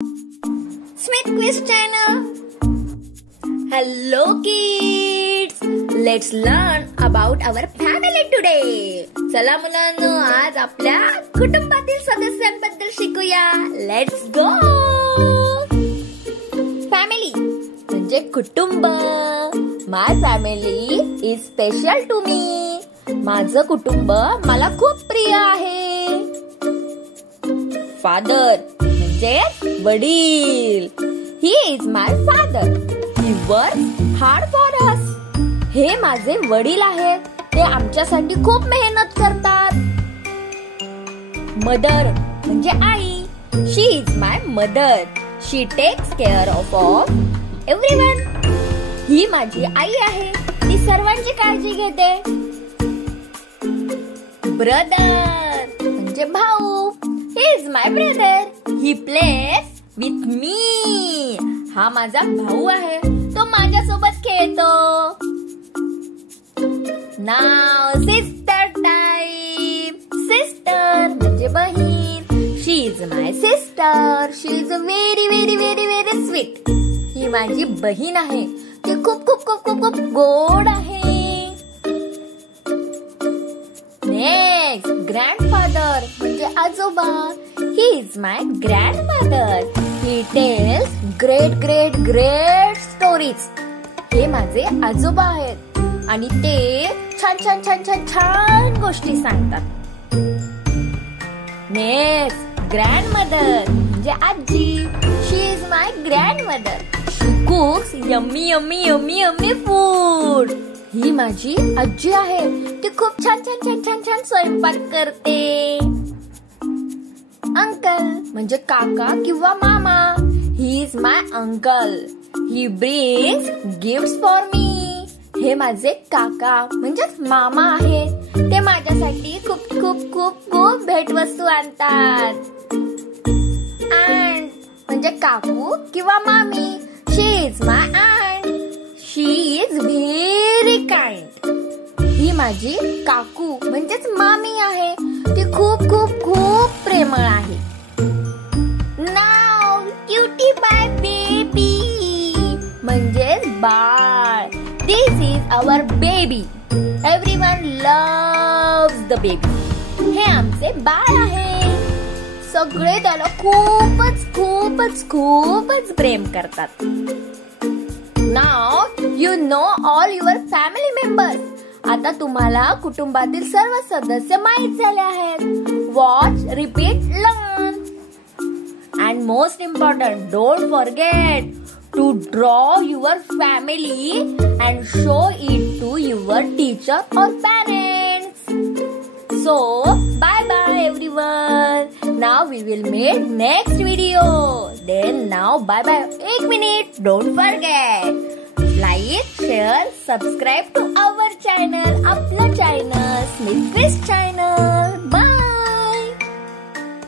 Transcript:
Smith Quiz Channel. Hello kids, let's learn about our family today. चला मुलांनो, आज आपल्या कुटुंबातील सदस्यांबद्दल शिकूया. Let's go. फॅमिली म्हणजे कुटुंब. My family is special to me. माझं कुटुंब मला खूप प्रिय आहे. फादर म्हणजे वडील. He is my father. He works hard for us. हे माझे वडील आहेत. ते आमच्यासाठी खूप मेहनत करतात. मदर म्हणजे आई. She is my mother. She takes care of everyone. ही माझी आई आहे. ती सर्वांची काळजी घेते. ब्रदर म्हणजे भाऊ. He is my brother. He plays with me. हा माझा भाऊ आहे. तो माझ्या सोबत खेळतो. Now sister time. Sister म्हणजे बहीण. She is my sister. She is very sweet. ही माझी बहीण आहे. ती खूप गोड आहे. नेक्स्ट ग्रँडफादर म्हणजे आजोबा. He is my grandfather. He tells great stories. हे माझे आजोबा आहेत आणि ते छान गोष्टी सांगतात. नेक्स्ट ग्रँडमदर म्हणजे आजी. She is my grandmother. She cooks yummy food. ही माझी आजी आहे. ती खूप छान स्वयंपाक करते. अंकल म्हणजे काका किंवा मामा. He is my uncle. He brings gifts for me. हे माझे काका म्हणजेच मामा आहेत. ते माझ्यासाठी खूप भेटवस्तू आणतात. Aunt म्हणजे काकू किंवा मामी. She is my aunt. She is very kind. ही माझी काकू म्हणजेच मामी आहे. ती खूप प्रेमळ आहे. Now cutie pie baby म्हणजेच बाळ. This is our baby. Everyone loves the baby. हे आमचे बाळ आहे. सगळे त्याला खूपच प्रेम करतात. Now you know all your family members. आता तुम्हाला कुटुंबातील सर्व सदस्य माहित झाले आहेत. Watch, repeat, learn. And most important, don't forget to draw your family and show it to your teacher or parents. So, bye everyone. Now we will meet next video. Then now bye. 1 minute. Don't forget. Like, share, subscribe to our channel. आपलं channel, Smith Quiz Channel. Bye.